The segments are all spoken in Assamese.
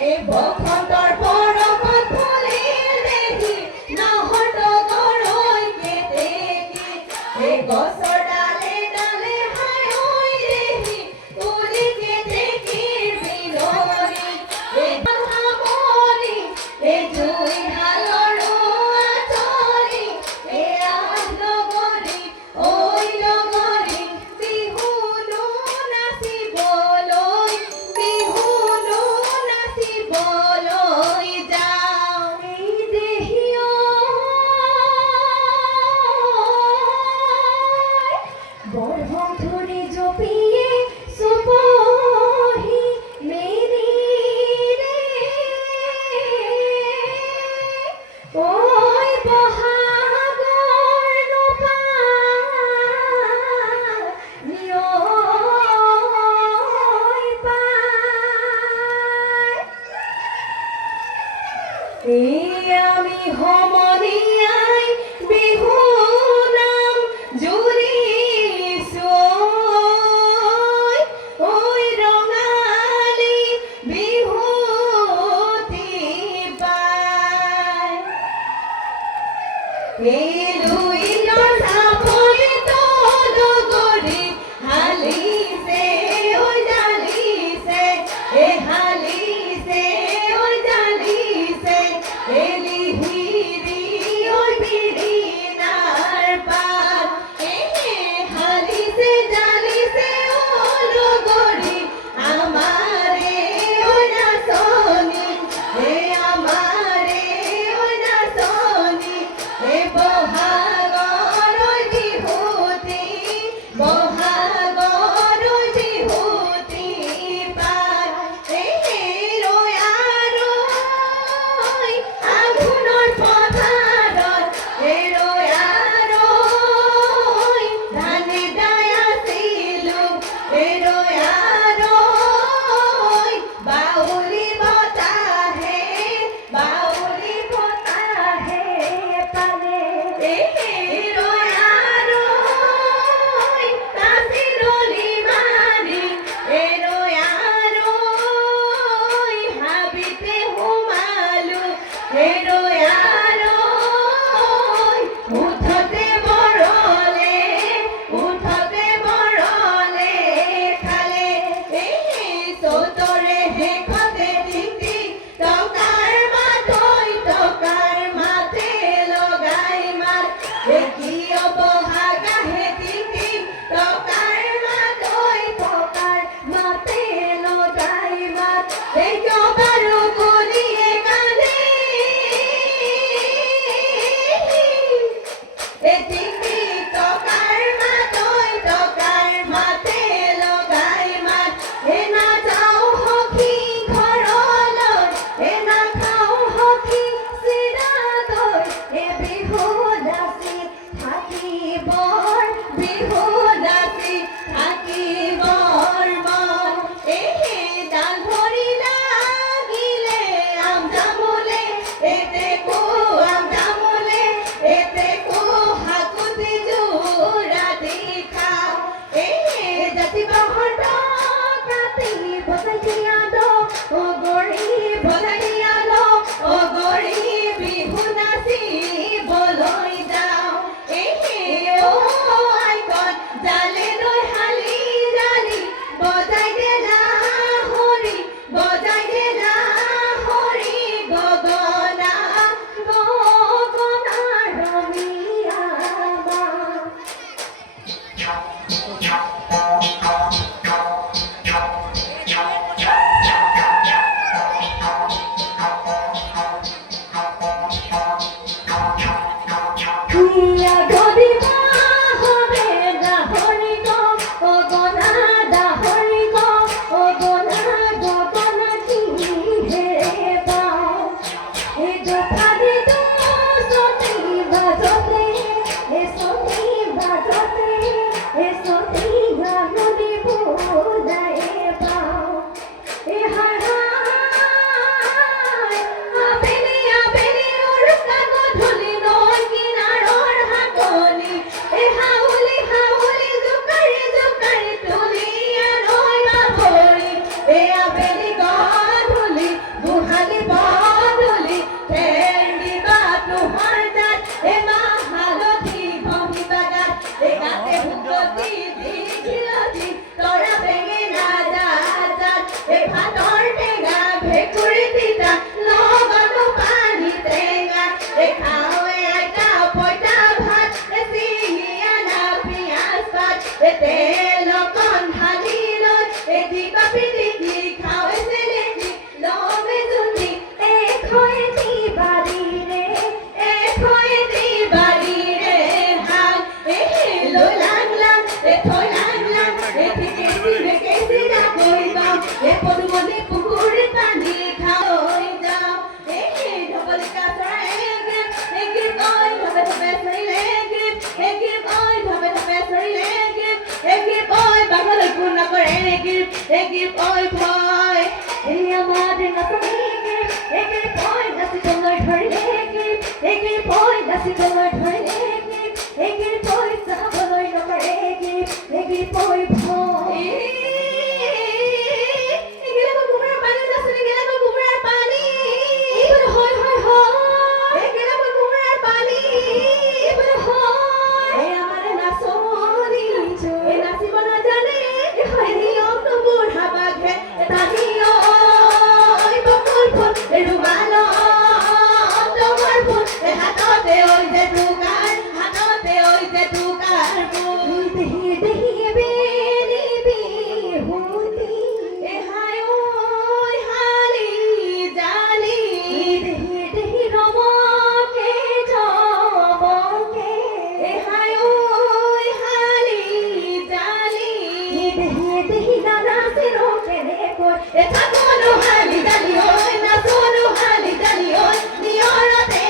এই বসন্তৰ বৰষুণ ফুলিল দেখি নাহত গৰৈ কেতেকী এই গছৰ ডালে ডালে হায়ৈ দেখি তুলি কেতেকীৰ বিননি এই সামৰি এই জুই হালৰো আঁচনি এই আহ লগৰী ঐ লগৰী বিহুনো নাচিবলৈ বিহুনো নাচিবলৈ যাওঁ এই দেহিও বৰহং ধৰি জপিয়ে চুপহি মেলি ৰে ঐ বহাগৰ নপা নিয়ৈ পায় এই আমি সমনীয়াই বিহু নাম জুৰিছোঁ ঐ ৰঙালী বিহুতি পায় এই দুইজন চাপৰি তলগৰি হালিছে ঐ জালিছে এই হালিছে ঐ জালিছে এই লিহিৰি ঐ বিৰিণাৰ পাত হালিছে জালিছে ঐ লগৰি আমাৰে ঐ নাচনি এই আমাৰে ঐ নাচনি এই বহাগৰ বিহুতি বহাগৰ বিহুতি পায় এই ৰৈ আৰৈ আঘোণৰ পথাৰত এই ৰৈ আৰৈ ধানে দাই আছিলোঁ এই ৰৈ আৰৈ বাউলি বতাহে পালে এই ৰৈ আৰৈ তাচিৰলি মাৰি এই ৰৈ আৰৈ হাবিতে সোমালো এই ৰৈ আৰৈ উঠতে মৰলে খালে এই চৌতৰে শেষতে টিংটি টকাৰ মাতে লগাই মাত এই কিয় বহাগ আহে টিংটি টকাৰ মাতে লগাই মাত এই কিয় বাৰু কলিয়ে কান্দে এই টিংটি টকাৰ মাতে লগাই মাত এই নাযাওঁ সখী ঘৰলৈ এই নাখাওঁ সখী চিৰা দৈ এই বিহু নাচি থাকিবৰ মন এই ডাল ভৰি লাও ধৰিলে এগিৰি পই নাচিব মই ধৰিলে এগিৰি পই চাবলৈ নকৰে এগিৰি পই ভয় এগিৰি কুকুৰাৰ পানী নাচনি গেলাকৈ কুকুৰাৰ পানী হয় হয় হয় এগিৰি কুকুৰাৰ পানী হয় এই আমাৰে নাচনি এই নাচিব নাজানে হয় নিয়মটো বুঢ়া বাঘে এটা নিয়ম বকুল ফুল ৰুমাল তোমাৰ ফুল হাততে ঐ যে টুকাৰ হাততে ঐ যে টুকাৰ ফুল দেহি দেহি বেলি বিহুতি এহাই ঐ হালি জালি দেহি দেহি ৰমকে জমকে এহাই ঐ হালি জালি দেহি দেহি নানাচিৰো কেনেকৈ এথাকনো হালি জালি ঐ নাচনো হালি জালি ঐ নিয়ৰতে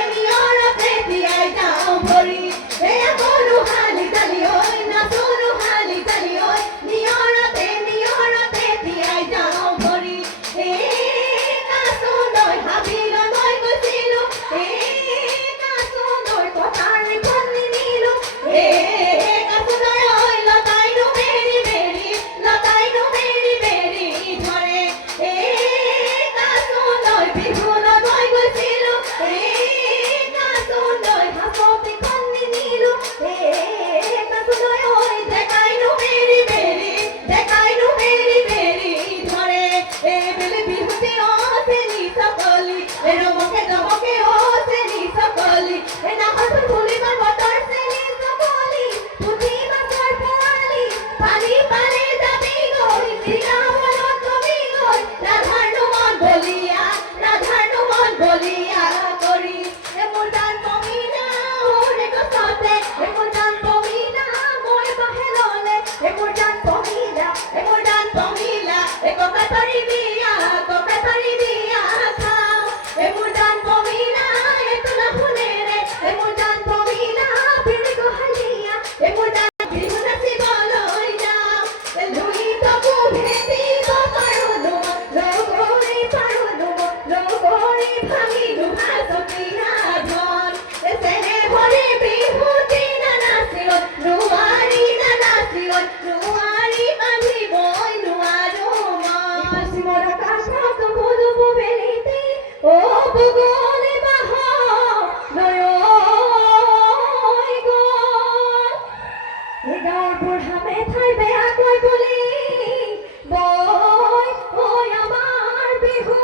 তিয়াই যাওঁ ভৰি এয়া কনো হালি জালি ঐ নাচনো হালি জালি ঐ নিয়ৰতে তিয়াই যাওঁ ভৰি নাচলৈ হাবিলৈ গৈছিলো নাচলৈ কথাৰ কণি নিলো নাচলৈ ঐ লতাইনো মেৰি মেৰি ধৰে নাচলৈ বিহুলৈ গৈছিলো নাচলৈ হাঁচতি কণি নিলো নাচলৈ ঐ ডেকাইনো মেৰি মেৰি ধৰে বেলি বিহুতি চেনি চকলি ৰমকে জমকে চেনি চকলি নাহৰ ফুলিবৰ বতৰ চেনি চকলি পুঠি মাছৰ পোৱালি পানী পালে যাবি গৈ বৃন্দাবনত কবি গৈ ৰাধাৰনো মন বলিয়া কৰি মোৰ গান কমিনা ওৰে গছতে মোৰ গান কমিনা মই বাহে ললে মোৰ গান কমিলা ককা পাৰি দিয়া খাওঁ মোৰ গান কমিনা তোলা ফুলেৰে মোৰ গান কমিনা পিৰি গোহালিয়া মোৰ গান বিহু নাচিবলৈ যাওঁ লুই তবু ভেটিব পাৰো লগৰি ভাঙিলো ভাজতীয়া ধন চেনে ভৰি বিহুতি নানাচিল নোৱাৰি বান্ধিবই নোৱাৰো মই পশ্চিমৰ আকাশত মধুব বেলিতে ও বগলে বাহ লৈ গ'ল গাঁৱৰ বুঢ়া মেঠাই বেয়াকৈ বুলি বৈ ঐ আমাৰ বিহু